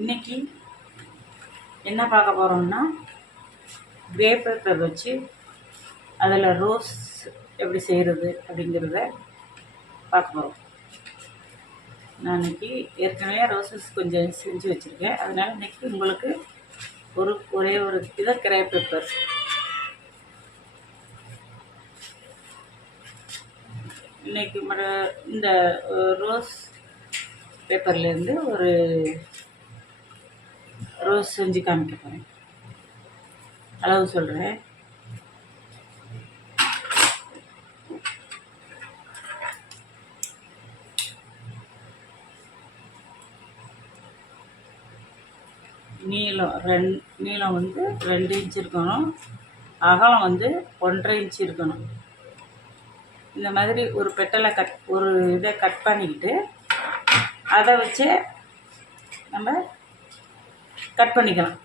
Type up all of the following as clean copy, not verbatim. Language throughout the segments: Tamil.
இன்றைக்கி என்ன பார்க்க போகிறோம்னா, கிரே பேப்பர் வச்சு அதில் ரோஸ் எப்படி செய்கிறது அப்படிங்கிறத பார்க்க போகிறோம். நான் இன்றைக்கி ஏற்கனவே ரோசஸ் கொஞ்சம் செஞ்சு வச்சுருக்கேன். அதனால் இன்றைக்கி உங்களுக்கு ஒரே ஒரு இதை கிரே பேப்பர் இன்றைக்கி இந்த ரோஸ் பேப்பர்லேருந்து ஒரு ரோஸ் செஞ்சு காமிக்க போகிறேன். அளவு சொல்கிறேன். நீளம் வந்து 2 இன்ச் இருக்கணும். அகலம் வந்து 1.5 இன்ச் இருக்கணும். இந்த மாதிரி ஒரு பெட்டலை ஒரு இதை கட் பண்ணிக்கிட்டு அதை வச்சு நம்ம கட் பண்ணிக்கலாம்.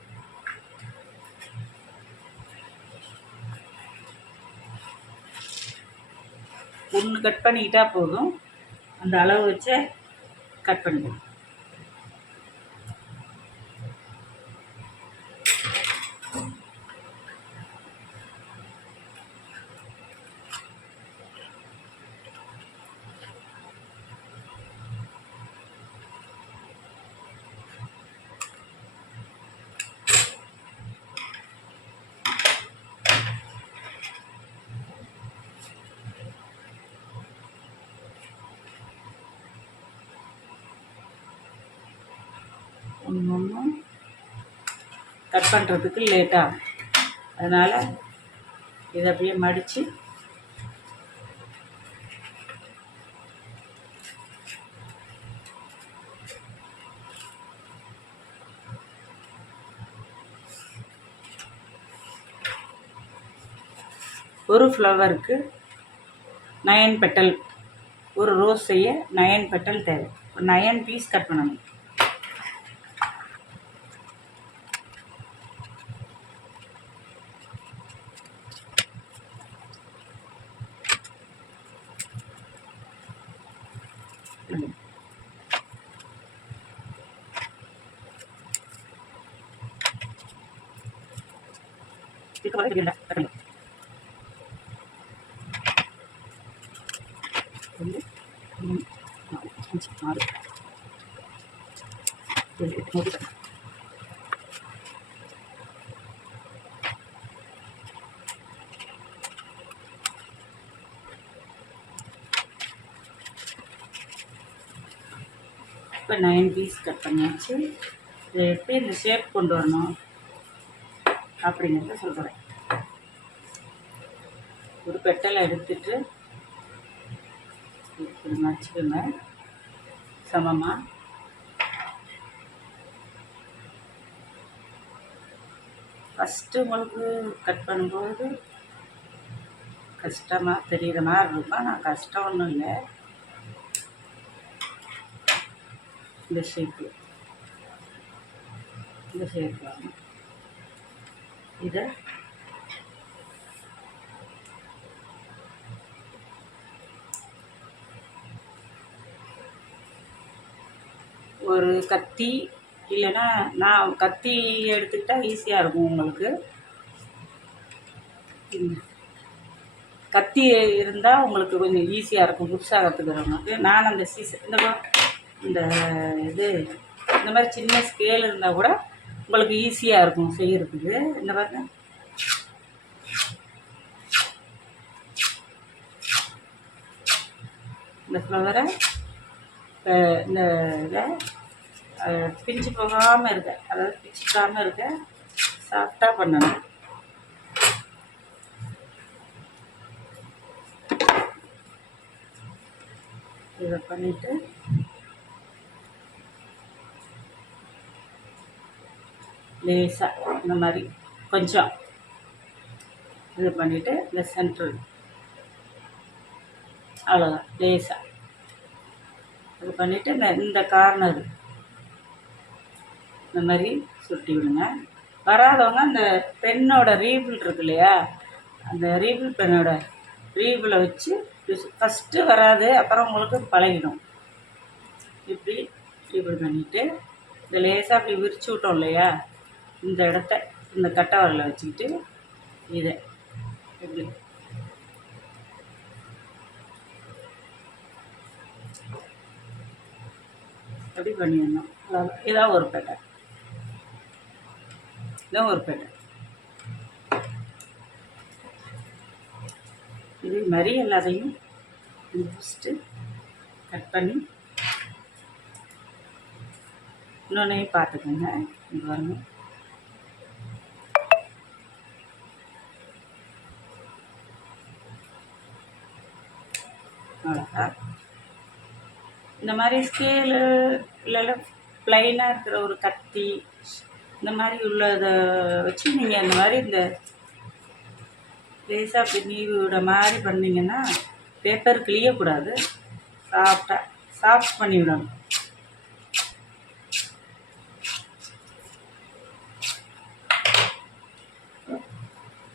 ஒன்று கட் பண்ணிக்கிட்டா போதும். அந்த அளவு வச்சு கட் பண்ணிக்கலாம். ஒன்று கட் பண்ணுறதுக்கு லேட்டாகும். அதனால் இதை அப்படியே மடித்து ஒரு ஃப்ளவருக்கு 9 பெட்டல், ஒரு ரோஸ் செய்ய 9 பெட்டல் தேவை. 9 பீஸ் கட் பண்ணணும். இப்போ 9 பீஸ் கட் பண்ணியாச்சு. இதை எப்படி இந்த ஷேப் கொண்டு வரணும் அப்படிங்கிறத சொல்கிறேன். ஒரு பெட்டலை எடுத்துட்டு இப்படி மடிச்சுக்கோங்க சமமாக. ஃபஸ்ட்டு உங்களுக்கு கட் பண்ணும்போது கஷ்டமாக தெரிகிற மாதிரி இருக்கும். நான் கஷ்டம் ஒன்றும் இல்லை. இந்த ஷேப்பு வாங்க. இதை ஒரு கத்தி இல்லைன்னா நான் கத்தி எடுத்துக்கிட்டால் ஈஸியாக இருக்கும் உங்களுக்கு. கத்தி இருந்தால் உங்களுக்கு கொஞ்சம் ஈஸியாக இருக்கும் புதுசாக கற்றுக்கிறவங்களுக்கு. நான் அந்த இந்த இது இந்த மாதிரி சின்ன ஸ்கேல் இருந்தால் கூட உங்களுக்கு ஈஸியாக இருக்கும் செய்கிறதுக்கு. இந்த பாருங்க, இந்த ஃப்ளவரை இந்த இதை பிஞ்சு போகாமல் இருக்க, அதாவது பிச்சுக்காமல் இருக்க சாஃப்டாக பண்ணணும். இதை பண்ணிவிட்டு லேசாக இந்த மாதிரி கொஞ்சம் இது பண்ணிவிட்டு இந்த சென்ட்ரல் அவ்வளோதான். லேசாக இது பண்ணிவிட்டு இந்த கார்னர் இந்த மாதிரி சுட்டி விடுங்க. வராதவங்க அந்த பெண்ணோட ரீபிள் இருக்கு இல்லையா, அந்த ரீபிள் பெண்ணோட ரீபிளை வச்சு ஃபஸ்ட்டு வராது, அப்புறம் உங்களுக்கு பழகிடும். இப்படி ரீபிள் பண்ணிவிட்டு இந்த லேசாக அப்படி விரிச்சு விட்டோம் இல்லையா, இந்த இடத்த இந்த கட்டை வரல வச்சுக்கிட்டு இதை இப்படி அப்படி பண்ணிடணும். இதான் ஒரு பேட்டை, இதான் ஒரு பேட்டை. இது மாதிரி எல்லாத்தையும் ஃபஸ்ட்டு கட் பண்ணி இன்னொன்னையும் பார்த்துக்கோங்க. இது பாருங்க, அழகா இந்த மாதிரி ஸ்கேலு இல்லைன்னா ப்ளைனாக இருக்கிற ஒரு கத்தி இந்த மாதிரி உள்ளதை வச்சு நீங்கள் இந்த மாதிரி இந்த லேசாக அப்படி நீவி விட மாதிரி பண்ணிங்கன்னா பேப்பர் கிளியக்கூடாது, சாஃப்ட் பண்ணி விடணும்.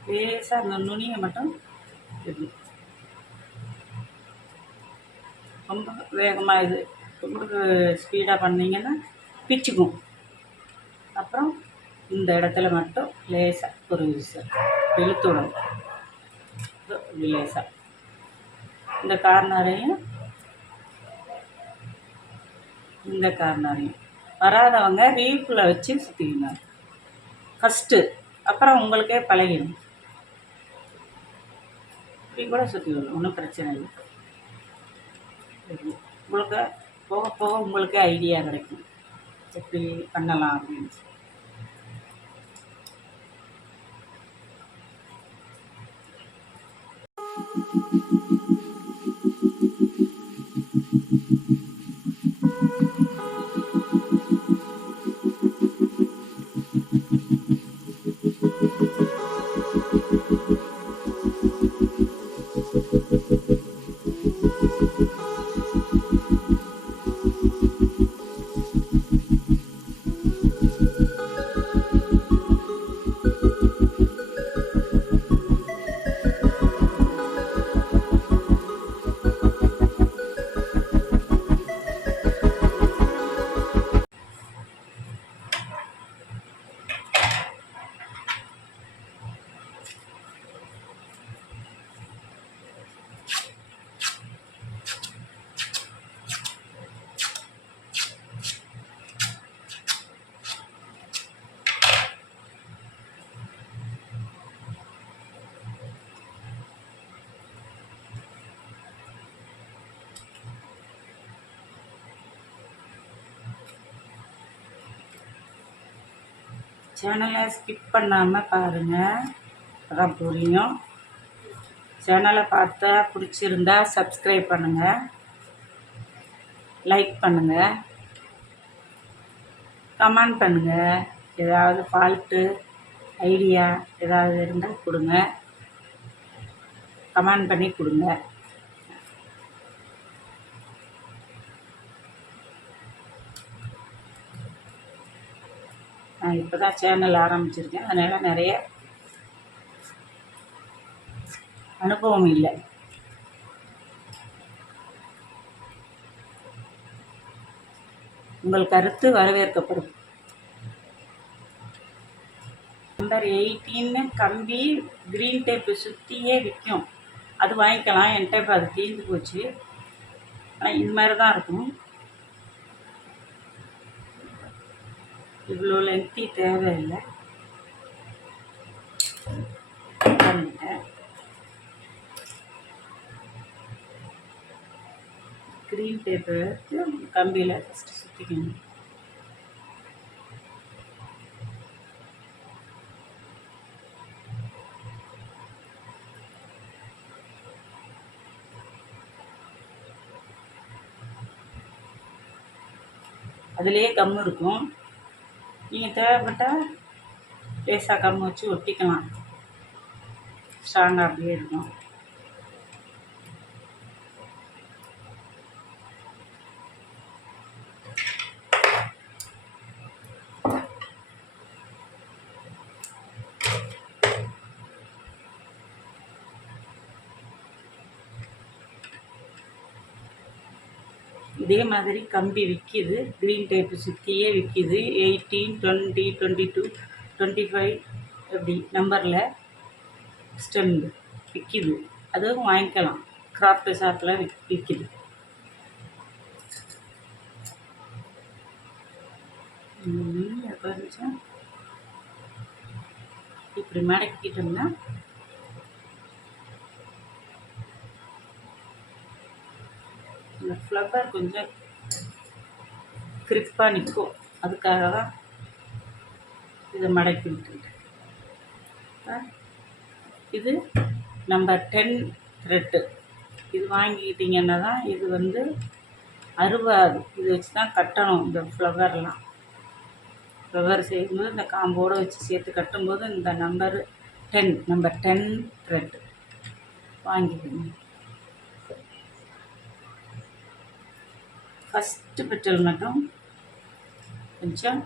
லேசாக அந்த நுனியை மட்டும் எப்படி ரொம்ப வேகமாக இது ரொம்ப ஸ்பீடாக பண்ணிங்கன்னா பிச்சுக்கும். அப்புறம் இந்த இடத்துல மட்டும் லேசாக ஒரு இழுத்து விடணும். இப்படி லேசாக இந்த கார்னரையும் இந்த கார்னரையும் வராதவங்க ரீஃபில் வச்சு சுற்றிக்கங்க ஃபஸ்ட்டு, அப்புறம் உங்களுக்கே பழகிடும். இப்படி கூட சுற்றி விடணும், ஒன்றும் பிரச்சனை இல்லை. உங்களுக்கு போக போக உங்களுக்கே ஐடியா கிடைக்கும் எப்படி பண்ணலாம் அப்படின்னு. சேனலை ஸ்கிப் பண்ணாமல் பாருங்கள், அதான் புரியும். சேனலை பார்த்தா பிடிச்சிருந்தா சப்ஸ்கிரைப் பண்ணுங்கள், லைக் பண்ணுங்கள், கமெண்ட் பண்ணுங்கள். ஏதாவது ஃபால்ட்டு ஐடியா ஏதாவது இருந்தால் கொடுங்க, கமெண்ட் பண்ணி கொடுங்க. நான் இப்போ தான் சேனல் ஆரம்பிச்சிருக்கேன், அதனால் நிறைய அனுபவம் இல்லை. உங்கள் கருத்து வரவேற்கப்படும். நம்பர் 18 கம்பி க்ரீன் டேப்பு சுற்றியே விற்கும், அது வாங்கிக்கலாம். என்கிட்ட இப்போ அது தீர்ந்து போச்சு. ஆனால் இந்த மாதிரி தான் இருக்கும். இவ்வளோ லென்த்தி தேவையில்லை. பண்ணிட்டேன். க்ரீன் டேப்பை கம்பியில் ஃபஸ்ட்டு சுற்றிக்கணும். அதுலேயே கம் இருக்கும், நீங்கள் தேவைப்பட்டால் லேசாக கம் வச்சு ஒட்டிக்கலாம், ஸ்ட்ராங்காக அப்படியே இருக்கும். இதே மாதிரி கம்பி விற்கிது, க்ரீன் டேப்பு சுற்றியே விற்கிது. 18, 20, 22, 25 இப்படி நம்பரில் ஸ்டெம் விற்கிது. அதுவும் வாங்கிக்கலாம். கிராஃப்ட் ஷாப்பில் விற்கிது. கொஞ்சம் இப்படி மடக்கிட்டோம்னா இந்த ஃப்ளவர் கொஞ்சம் கிரிப்பாக நிற்கும். அதுக்காக தான் இதை மடக்கி விட்டுருக்கேன். இது நம்பர் 10 த்ரெட்டு. இது வாங்கிக்கிட்டிங்கன்னா தான் இது வந்து அறுவாது. இது வச்சு தான் கட்டணும். இந்த ஃப்ளவர்லாம் ஃப்ளவர் செய்யும்போது இந்த காம்போடு வச்சு சேர்த்து கட்டும்போது இந்த நம்பர் 10 த்ரெட்டு வாங்கிக்கணும். ஃபஸ்ட்டு பெட்டல் மட்டும் கொஞ்சம்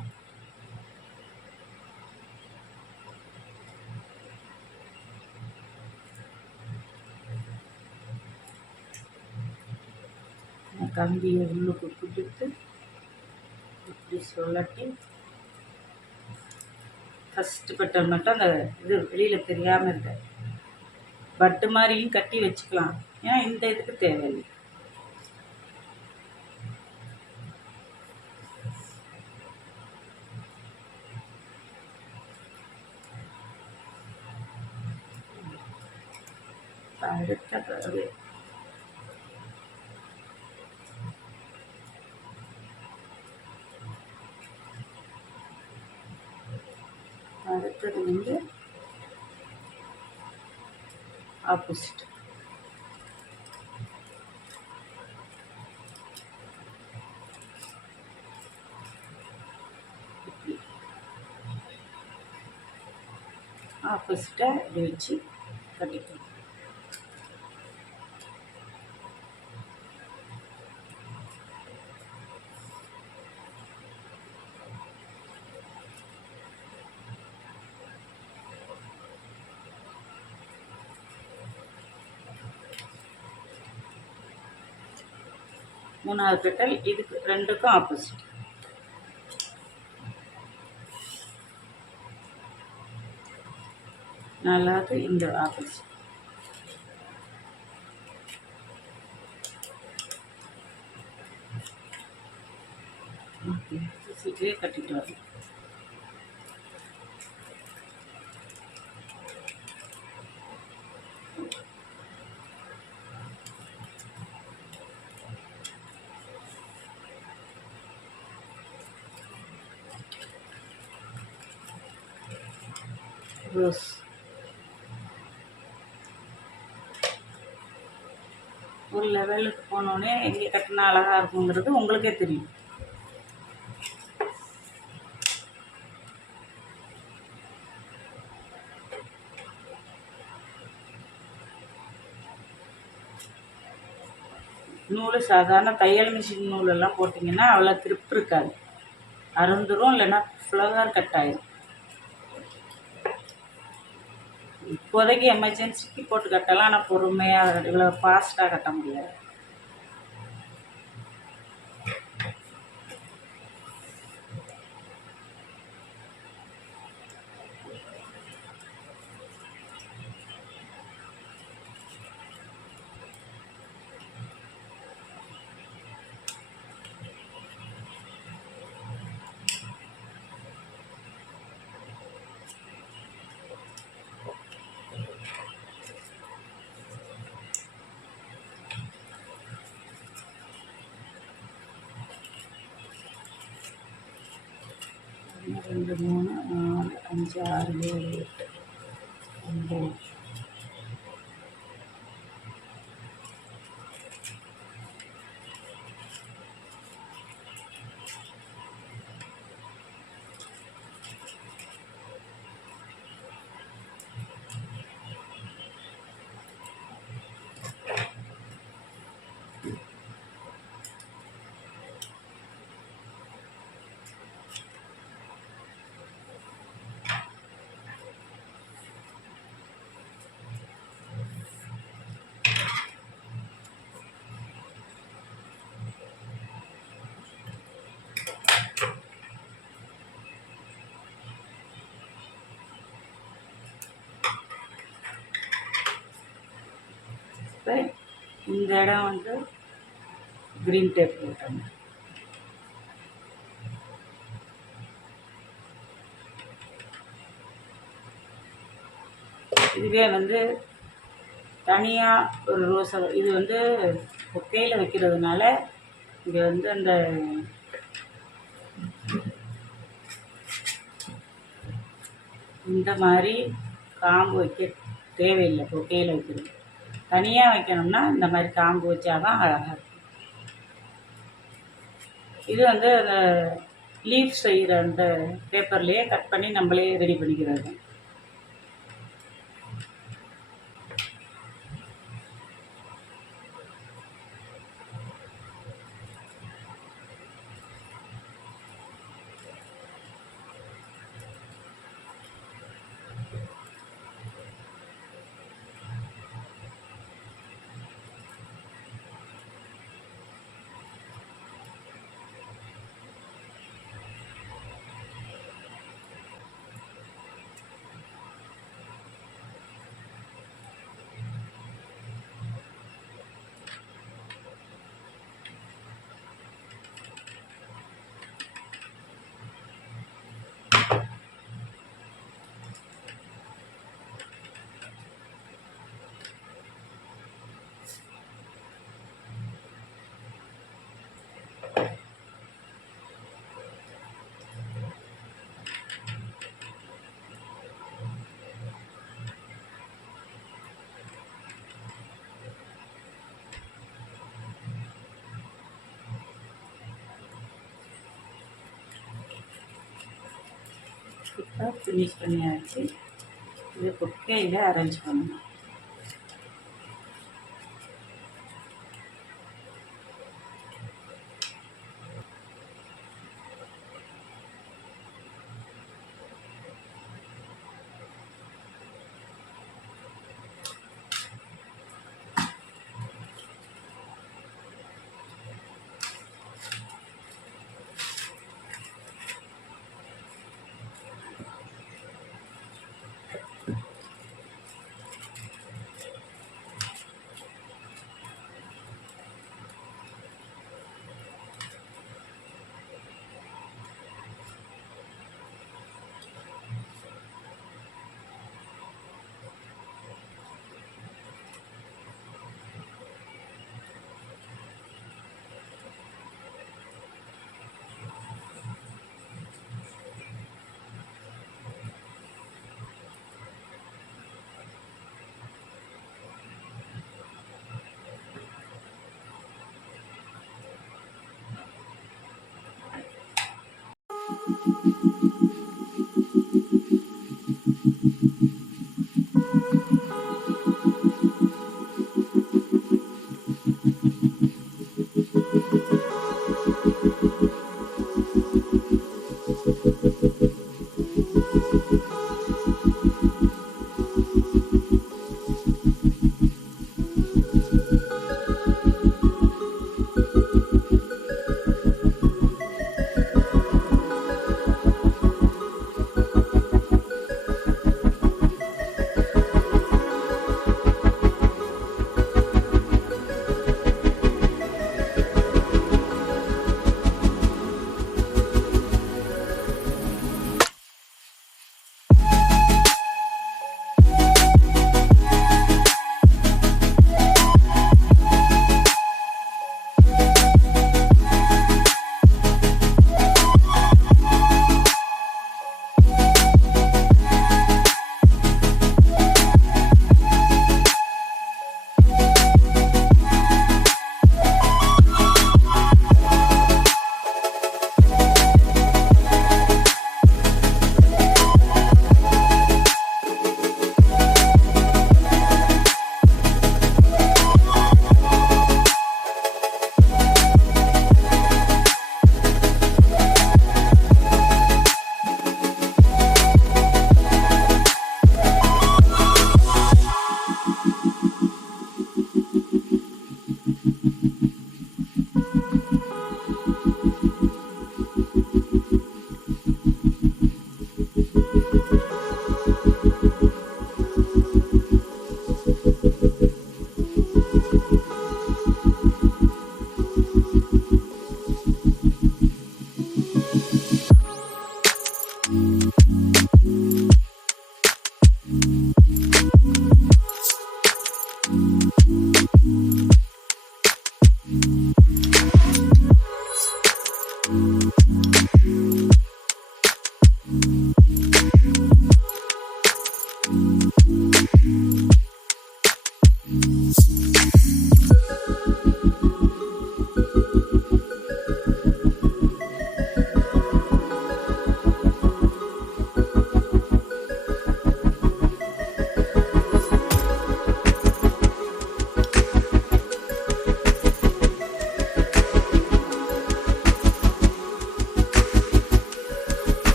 கம்பியை உள்ளுக்கு கொடுத்து இப்படி சொல்லட்டி ஃபஸ்ட்டு பெட்டல் மட்டும் அந்த இது வெளியில் தெரியாமல் இருக்க பட்டு மாதிரியும் கட்டி வச்சுக்கலாம். ஏன்னா இந்த இதுக்கு தேவையில்லை. அடுத்த அடுத்தது வந்து ஆப்போசிட். ஆப்போசிட்டாக இப்படி வச்சு கட்டிக்கணும். மூணாவது பெட்டல் இதுக்கு ரெண்டுக்கும் ஆப்போசிட். நாலாவது இந்த ஆப்போசிட். சீக்கிரே கட்டிட்டு வரணும். ரோஸ் ஒரு லெவலுக்கு போனோடனே எங்கே கட்டினா அழகாக இருக்குங்கிறது உங்களுக்கே தெரியும். நூல் சாதாரண தையல் மிஷின் நூலெல்லாம் போட்டிங்கன்னா அவ்வளோ திருப்பு இருக்காது, அருந்துரும், இல்லைன்னா ஃப்ளவர் கட் ஆகிடும். இப்போதைக்கு எமர்ஜென்சிக்கு போட்டு கட்டலாம். ஆனால் பொறுமையாக இவ்வளோ ஃபாஸ்ட்டாக கட்ட முடியாது. ரெண்டு, மூணு, 4, 5, 6, 7, 8, 9. இந்த இடம் வந்து க்ரீன் டேப் போட்டாங்க. இதுவே வந்து தனியாக ஒரு ரோஸை இது வந்து பொக்கையில் வைக்கிறதுனால இங்கே வந்து அந்த இந்த மாதிரி காம்பு வைக்க தேவையில்லை. பொக்கையில் வைக்கிறது தனியாக வைக்கணும்னா இந்த மாதிரி காம்பு வச்சாதான் அழகாக இருக்கும். இது வந்து அந்த லீஃப் செய்கிற அந்த பேப்பர்லேயே கட் பண்ணி நம்மளே ரெடி பண்ணிக்கிறது. இப்போ ஃபினிஷ் பண்ணியாச்சு. இது பொக்கையில் அரேஞ்ச் பண்ணணும்.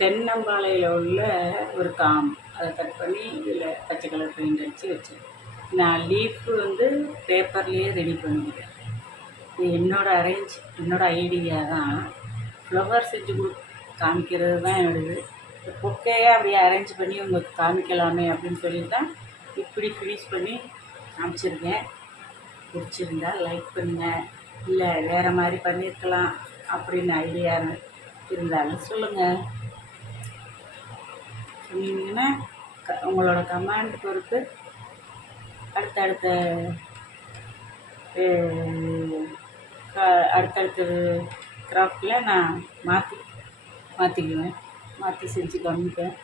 தென்னம்பாளையில் உள்ள ஒரு காம் அதை கட் பண்ணி இதில் பச்சை கலர் பெயிண்ட் அடித்து வச்சேன். நான் லீஃபு வந்து பேப்பர்லேயே ரெடி பண்ணிக்கிறேன். இது என்னோடய ஐடியா தான். ஃப்ளவர் செஞ்சு காமிக்கிறது தான் என்னோடது. பொக்கையே அப்படியே அரேஞ்ச் பண்ணி உங்களுக்கு காமிக்கலாமே அப்படின்னு சொல்லி தான் இப்படி ஃபினிஷ் பண்ணி காமிச்சிருக்கேன். பிடிச்சிருந்தா லைக் பண்ணுங்கள். இல்லை வேறு மாதிரி பண்ணியிருக்கலாம் அப்படின்னு ஐடியா இருந்தாலும் சொல்லுங்கள். சொன்னீங்கன்னா உங்களோட கமெண்ட் பொறுத்து அடுத்தடுத்த கிராஃப்டில் நான் மாற்றிக்குவேன், மாற்றி செஞ்சு காமிப்பேன்.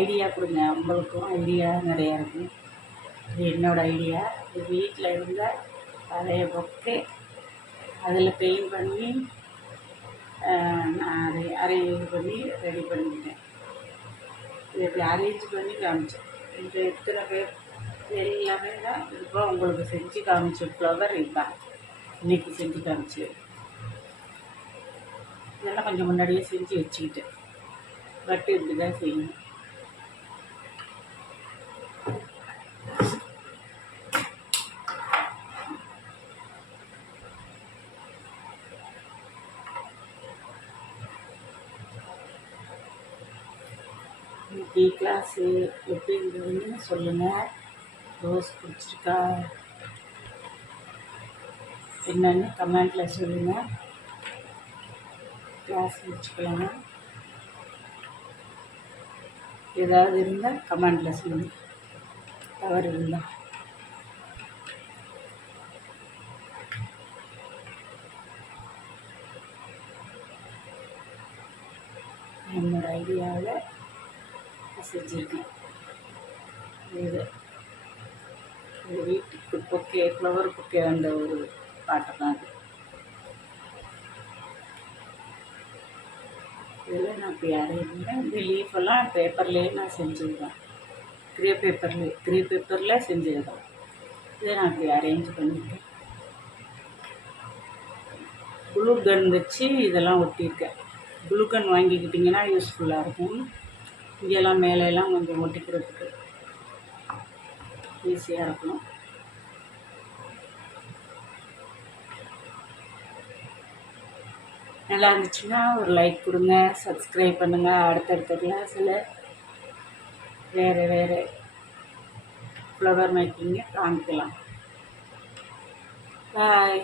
ஐடியா கொடுங்க. உங்களுக்கும் ஐடியா நிறையா இருக்கும். இது என்னோடய ஐடியா. இது வீட்டில் இருந்த பழைய பொக்கே அதில் பெயிண்ட் பண்ணி நான் அதை அரேஞ்ச் பண்ணி ரெடி பண்ணிக்கிட்டேன். இது இப்படி அரேஞ்ச் பண்ணி காமிச்சேன். இந்த எத்தனை பேர் எல்லாமே தான் இப்போ உங்களுக்கு செஞ்சு காமிச்ச ஃப்ளவர் இதுதான் இன்றைக்கி செஞ்சு காமிச்சு. இதெல்லாம் கொஞ்சம் முன்னாடியே செஞ்சு வச்சுக்கிட்டேன். பட்டு இப்படி தான் செய்யணும். டீ கிளாஸு எப்படி இருந்ததுன்னு சொல்லுங்கள். ரோஸ் பிடிச்சிருக்கா என்னன்னு கமெண்ட்டில் சொல்லுங்கள். கிளாஸ் முடிச்சுக்கலாம். ஏதாவது இருந்தால் கமெண்ட்டில் சொல்லுங்கள். தவறு இருந்தால் என்னோடய ஐடியாவில் செஞ்சுருக்கேன். இது வீட்டுக்கு பொக்கே ஃப்ளவர் பொக்கே அந்த ஒரு பாட்டு தான் அது. இதில் நான் இப்படி அரையிருந்தேன். இந்த லீஃபெல்லாம் பேப்பர்லேயே நான் செஞ்சுருக்கேன். க்ரே பேப்பரில் செஞ்சுருக்கேன். இதை நான் இப்படி அரேஞ்ச் பண்ணியிருக்கேன். க்ளூ கன் வச்சு இதெல்லாம் ஒட்டியிருக்கேன். க்ளூ கன் வாங்கிக்கிட்டிங்கன்னா யூஸ்ஃபுல்லாக இருக்கும். இங்கெல்லாம் மேலெல்லாம் கொஞ்சம் ஒட்டிக்கிறதுக்கு ஈஸியாக இருக்கும். நல்லா இருந்துச்சுன்னா ஒரு லைக் கொடுங்க, சப்ஸ்கிரைப் பண்ணுங்கள். அடுத்தடுத்த கிளாஸில் வேறு ஃப்ளவர் மேக்கிங்கை காமிக்கலாம். பாய்.